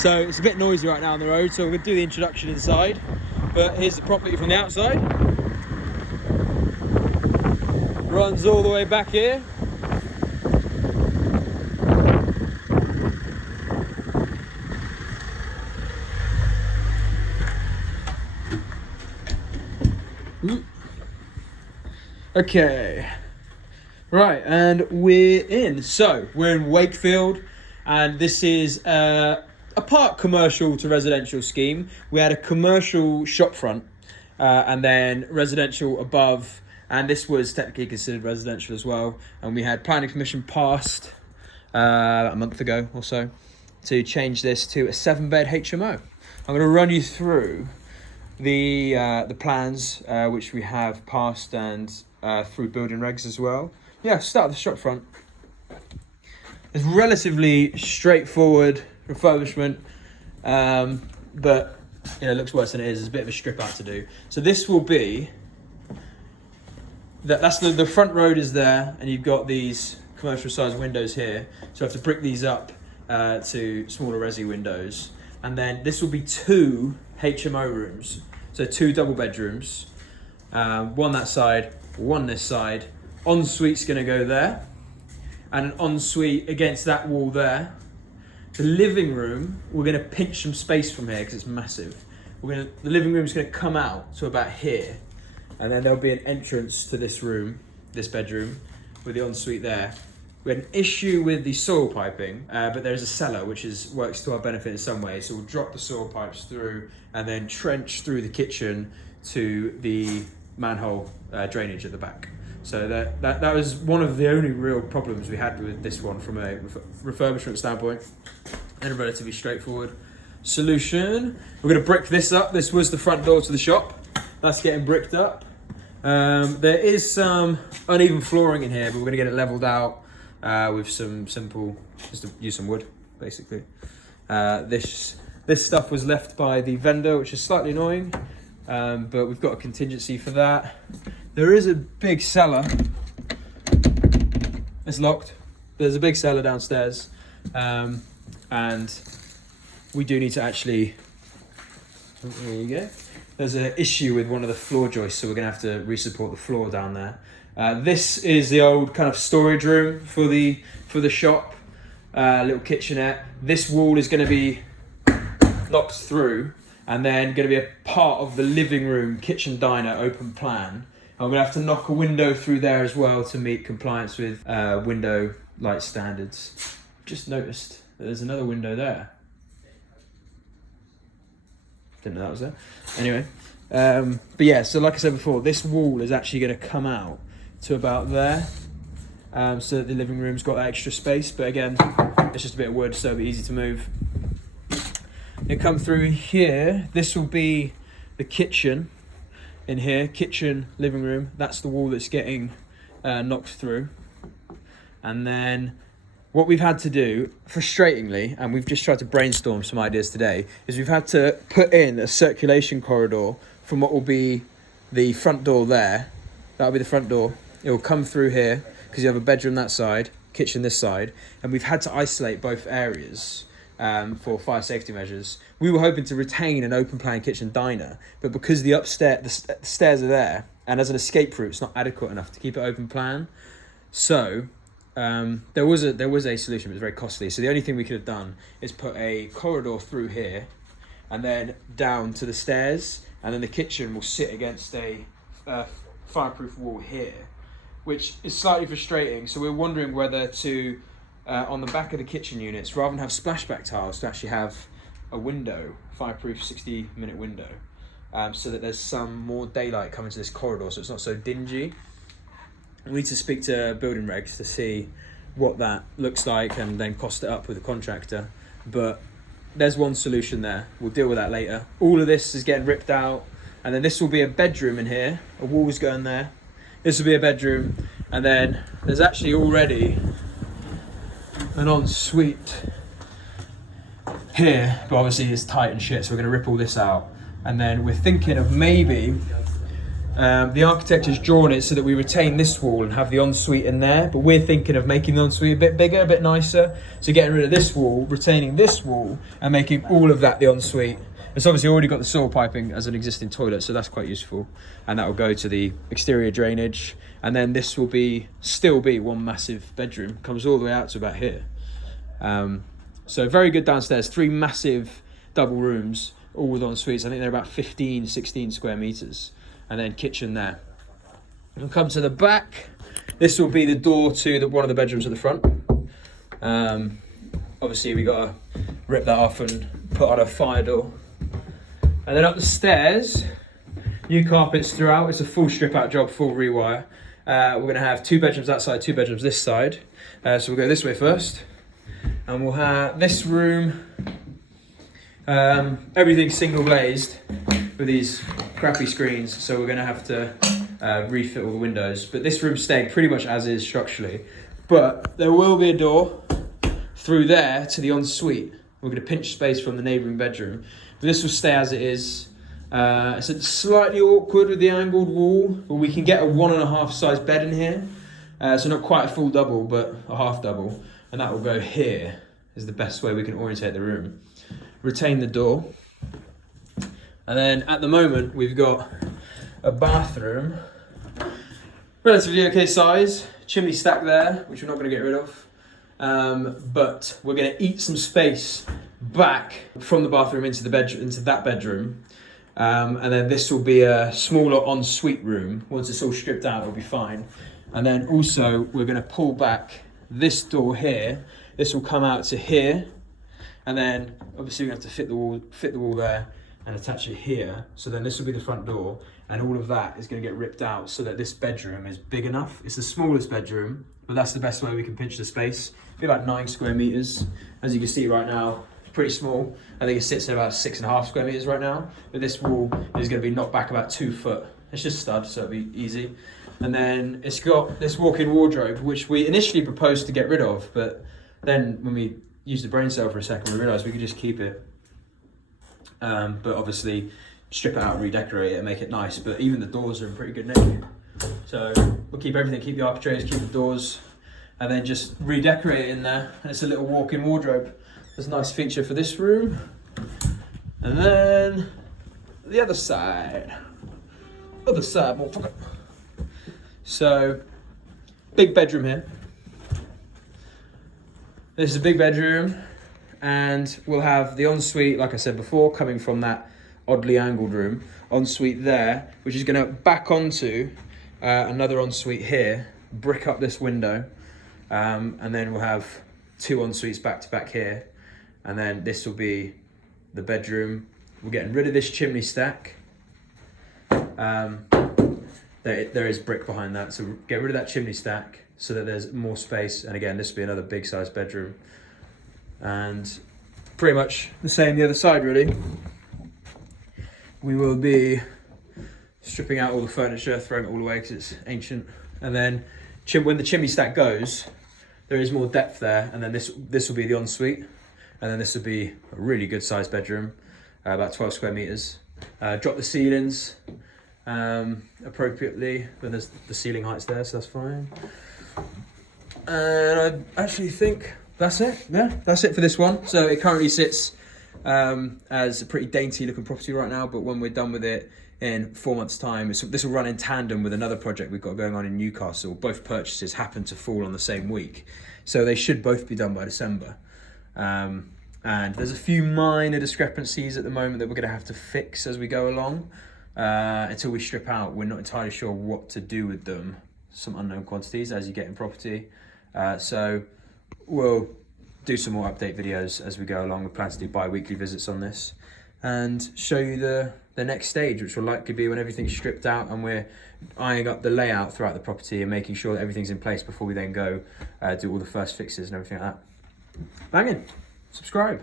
So it's a bit noisy right now on the road, so we're going to do the introduction inside. But here's the property from the outside. Runs all the way back here. Okay, right, and we're in. So we're in Wakefield, and this is a part commercial to residential scheme. We had a commercial shopfront and then residential above, and this was technically considered residential as well. And we had planning permission passed a month ago or so to change this to a 7-bed HMO. I'm going to run you through the plans which we have passed and through building regs as well. Yeah, start at the shopfront. It's relatively straightforward refurbishment, but you know, it looks worse than it is. There's a bit of a strip out to do. So this will be that's the front road is there, and you've got these commercial sized windows here. So I have to brick these up to smaller resi windows, and then this will be 2 HMO rooms. So 2 double bedrooms, one that side, one this side. Ensuite's going to go there, and an ensuite against that wall there. The living room, we're going to pinch some space from here because it's massive. The living room's going to come out to about here, and then there'll be an entrance to this room, this bedroom, with the ensuite there. We had an issue with the soil piping, but there's a cellar which works to our benefit in some way. So we'll drop the soil pipes through and then trench through the kitchen to the manhole drainage at the back. So that was one of the only real problems we had with this one from a refurbishment standpoint. And a relatively straightforward solution. We're going to brick this up. This was the front door to the shop. That's getting bricked up. There is some uneven flooring in here, but we're going to get it leveled out with some simple, just to use some wood, basically. This stuff was left by the vendor, which is slightly annoying, but we've got a contingency for that. There is a big cellar. It's locked. There's a big cellar downstairs, and we do need to actually. There you go. There's an issue with one of the floor joists, so we're going to have to re-support the floor down there. This is the old kind of storage room for the shop, little kitchenette. This wall is going to be knocked through, and then going to be a part of the living room, kitchen, diner, open plan. I'm going to have to knock a window through there as well to meet compliance with window light standards. Just noticed that there's another window there. Didn't know that was there. Anyway, but yeah, so like I said before, this wall is actually going to come out to about there, so that the living room's got that extra space. But again, it's just a bit of wood, so it'll be easy to move. You come through here. This will be the kitchen. In here, kitchen, living room. That's the wall that's getting knocked through, and then what we've had to do, frustratingly, and we've just tried to brainstorm some ideas today, is we've had to put in a circulation corridor from what will be the front door there. That'll be the front door. It will come through here because you have a bedroom that side, kitchen this side, and we've had to isolate both areas for fire safety measures. We were hoping to retain an open plan kitchen diner, but because the upstairs, the stairs are there, and as an escape route, it's not adequate enough to keep it open plan. So there was a solution, but it was very costly. So the only thing we could have done is put a corridor through here, and then down to the stairs, and then the kitchen will sit against a fireproof wall here, which is slightly frustrating. So we're wondering whether to, on the back of the kitchen units, rather than have splashback tiles, to actually have a window, fireproof 60-minute window, so that there's some more daylight coming to this corridor, so it's not so dingy. We need to speak to building regs to see what that looks like and then cost it up with the contractor. But there's one solution there. We'll deal with that later. All of this is getting ripped out, and then this will be a bedroom in here. A wall's going there. This will be a bedroom, and then there's actually already an ensuite here, but obviously it's tight and shit, so we're going to rip all this out. And then we're thinking of maybe The architect has drawn it so that we retain this wall and have the ensuite in there, but we're thinking of making the ensuite a bit bigger, a bit nicer. So getting rid of this wall, retaining this wall, and making all of that the ensuite. It's obviously already got the soil piping as an existing toilet, so that's quite useful. And that will go to the exterior drainage. And then this will still be one massive bedroom, comes all the way out to about here. So very good downstairs, 3 massive double rooms, all with en suites. I think they're about 15, 16 square meters. And then kitchen there. We'll come to the back. This will be the door to one of the bedrooms at the front. Obviously we got to rip that off and put on a fire door. And then up the stairs, new carpets throughout. It's a full strip out job, full rewire. We're going to have 2 bedrooms that side, 2 bedrooms this side. So we'll go this way first. And we'll have this room, everything's single glazed with these crappy screens. So we're going to have to refit all the windows. But this room's staying pretty much as is structurally. But there will be a door through there to the ensuite. We're going to pinch space from the neighbouring bedroom. But this will stay as it is. It's slightly awkward with the angled wall, but we can get a 1.5 size bed in here. So not quite a full double, but a half double. And that will go here, is the best way we can orientate the room. Retain the door. And then at the moment, we've got a bathroom. Relatively okay size. Chimney stack there, which we're not going to get rid of. But we're going to eat some space back from the bathroom into that bedroom. And then this will be a smaller ensuite room. Once it's all stripped out, it'll be fine. And then also we're going to pull back this door here. This will come out to here. And then obviously we have to fit the wall there and attach it here. So then this will be the front door, and all of that is going to get ripped out so that this bedroom is big enough. It's the smallest bedroom, but that's the best way we can pinch the space. It'll be about 9 square meters. As you can see right now, it's pretty small. I think it sits at about 6.5 square meters right now. But this wall is going to be knocked back about 2 foot. It's just stud, so it'll be easy. And then it's got this walk-in wardrobe, which we initially proposed to get rid of, but then when we used the brain cell for a second, we realised we could just keep it. But obviously strip it out, redecorate it, and make it nice. But even the doors are in pretty good nick. So we'll keep everything, keep the architraves, keep the doors, and then just redecorate it in there. And it's a little walk-in wardrobe. There's a nice feature for this room. And then the other side. Motherfucker. So, big bedroom here. This is a big bedroom, and we'll have the ensuite, like I said before, coming from that oddly angled room. Ensuite there, which is going to back onto another ensuite here, brick up this window, and then we'll have 2 ensuites back to back here, and then this will be the bedroom. We're getting rid of this chimney stack. There is brick behind that, so get rid of that chimney stack so that there's more space. And again, this will be another big size bedroom, and pretty much the same the other side really. We will be stripping out all the furniture, throwing it all away because it's ancient, and then when the chimney stack goes, there is more depth there, and then this will be the ensuite, and then this will be a really good sized bedroom, about 12 square meters. Drop the ceilings appropriately, but there's the ceiling heights there, so that's fine. And I actually think that's it. Yeah, that's it for this one. So it currently sits as a pretty dainty looking property right now, but when we're done with it in 4 months' time, this will run in tandem with another project we've got going on in Newcastle. Both purchases happen to fall on the same week, so they should both be done by December. And there's a few minor discrepancies at the moment that we're going to have to fix as we go along. Until we strip out, we're not entirely sure what to do with them. Some unknown quantities as you get in property. So we'll do some more update videos as we go along. We plan to do bi-weekly visits on this and show you the next stage, which will likely be when everything's stripped out and we're eyeing up the layout throughout the property and making sure that everything's in place before we then go do all the first fixes and everything like that. Banging! Subscribe.